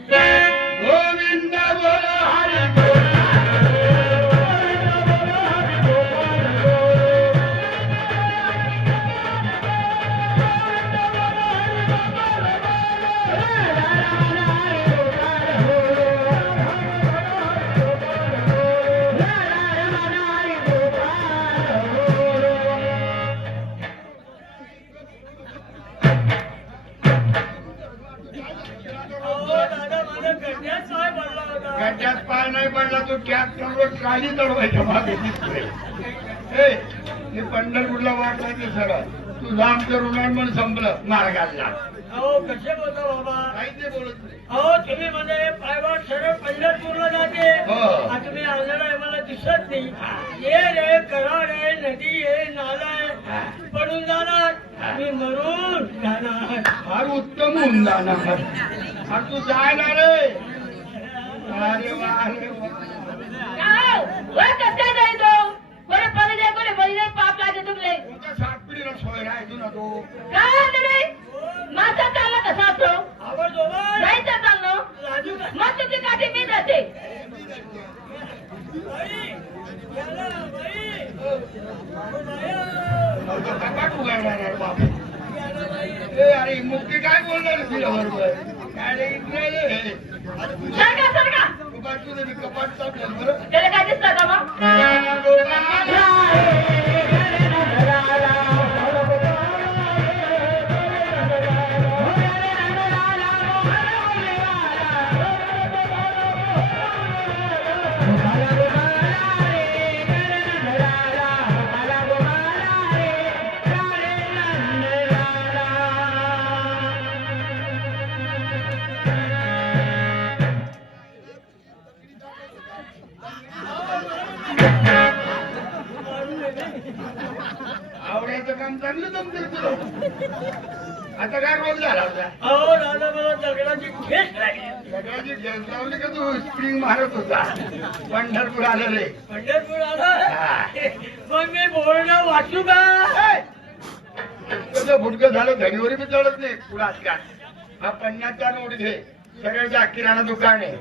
गोविंद बोल हरी गड्ड्यात पाय नाही पडला तो ट्रॅक्टरवर ट्राली चढवायच्या मागे दिसतोय. हे पंढरपूरला सगळं तू जाम करून आण म्हणून संपलं मार्गाला. अहो कसे बोलता बाबा? काही ते बोलत नाही. अहो तुम्ही म्हणजे पायवाट सरळ पंढरपूरला जाते. हो. तुम्ही आलेला आहे मला दिसत नाही. ये रे कराड आहे नदी आहे नाला आहे. पडून जाणार. मी मरून जाणार. फार उत्तम होऊन जाणार. अरे तू जायला रे. अरे वा अरे तुमच्या सातपिढीला सोय राहायचो ना तो. माझा चालला कसा असतो आवड. नाही तर चाललो. मग काठी मी जाते. कपाट उघडणार बाप. ए अरे काय बोलणार तुझ्या बरोबर? त्याला काय दिसतं का आवडायचं काम चांगलं जमतं तुला. आता काय रोज झाला होता? अहो दादा मला दगडाची ठेस लागली. सगळ्याची गॅस लावली का तू? स्प्रिंग मारत होता. पंढरपूर आलं रे. पंढरपूर आला. मग मी बोलणं वाचू का? कसं फुटकं झालं घडीवर बी चढत नाही. पुढे हा पन्नासचा नोट घे. सगळ्याच्या किराणा दुकान आहे.